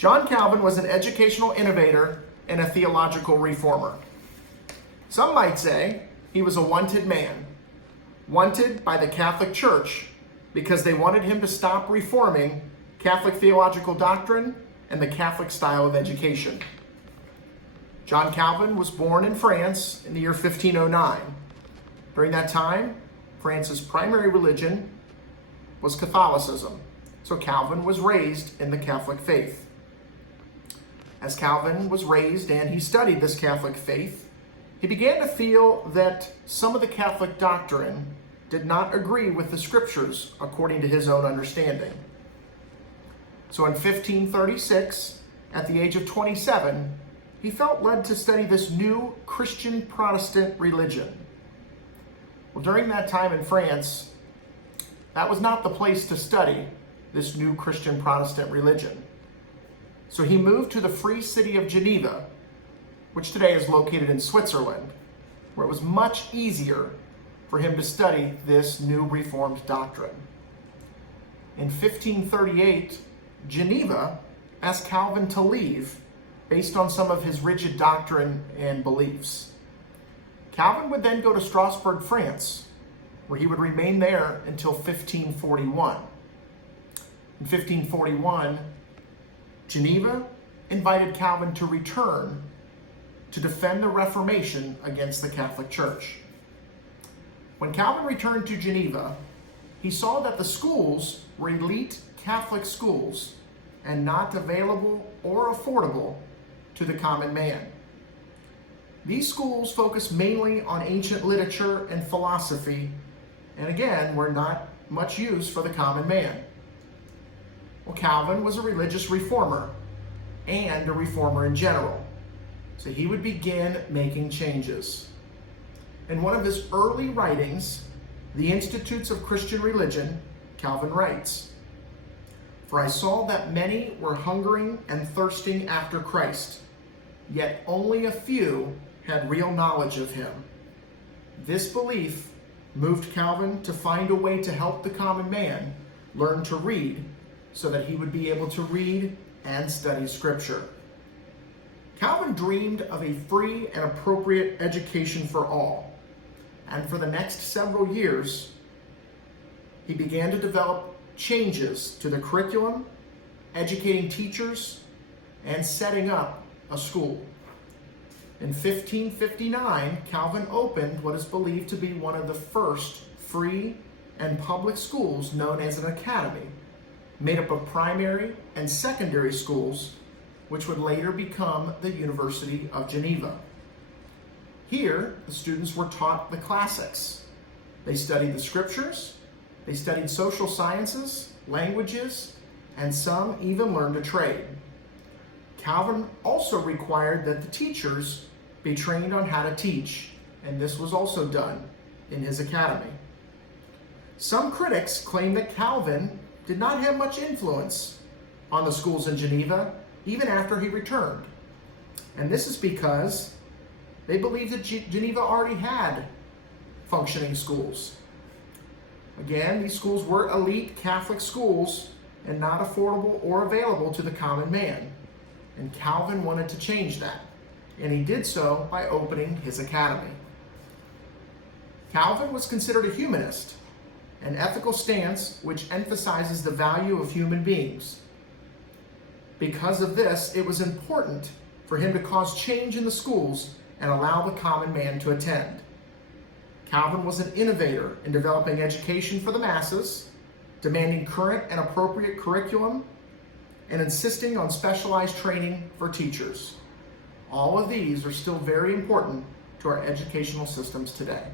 John Calvin was an educational innovator and a theological reformer. Some might say he was a wanted man, wanted by the Catholic Church because they wanted him to stop reforming Catholic theological doctrine and the Catholic style of education. John Calvin was born in France in the year 1509. During that time, France's primary religion was Catholicism, so Calvin was raised in the Catholic faith. As Calvin was raised and he studied this Catholic faith, he began to feel that some of the Catholic doctrine did not agree with the scriptures according to his own understanding. So in 1536, at the age of 27, he felt led to study this new Christian Protestant religion. Well, during that time in France, that was not the place to study this new Christian Protestant religion. So he moved to the free city of Geneva, which today is located in Switzerland, where it was much easier for him to study this new Reformed doctrine. In 1538, Geneva asked Calvin to leave based on some of his rigid doctrine and beliefs. Calvin would then go to Strasbourg, France, where he would remain there until 1541. In 1541, Geneva invited Calvin to return to defend the Reformation against the Catholic Church. When Calvin returned to Geneva, he saw that the schools were elite Catholic schools and not available or affordable to the common man. These schools focused mainly on ancient literature and philosophy, and again, were not much use for the common man. Well, Calvin was a religious reformer and a reformer in general, so he would begin making changes. In one of his early writings, The Institutes of Christian Religion, Calvin writes, "For I saw that many were hungering and thirsting after Christ, yet only a few had real knowledge of him. This belief moved Calvin to find a way to help the common man learn to read so that he would be able to read and study Scripture." Calvin dreamed of a free and appropriate education for all, and for the next several years, he began to develop changes to the curriculum, educating teachers, and setting up a school. In 1559, Calvin opened what is believed to be one of the first free and public schools known as an academy, made up of primary and secondary schools, which would later become the University of Geneva. Here, the students were taught the classics. They studied the scriptures, they studied social sciences, languages, and some even learned a trade. Calvin also required that the teachers be trained on how to teach, and this was also done in his academy. Some critics claim that Calvin did not have much influence on the schools in Geneva, even after he returned. And this is because they believed that Geneva already had functioning schools. Again, these schools were elite Catholic schools and not affordable or available to the common man. And Calvin wanted to change that, and he did so by opening his academy. Calvin was considered a humanist, an ethical stance which emphasizes the value of human beings. Because of this, it was important for him to cause change in the schools and allow the common man to attend. Calvin was an innovator in developing education for the masses, demanding current and appropriate curriculum, and insisting on specialized training for teachers. All of these are still very important to our educational systems today.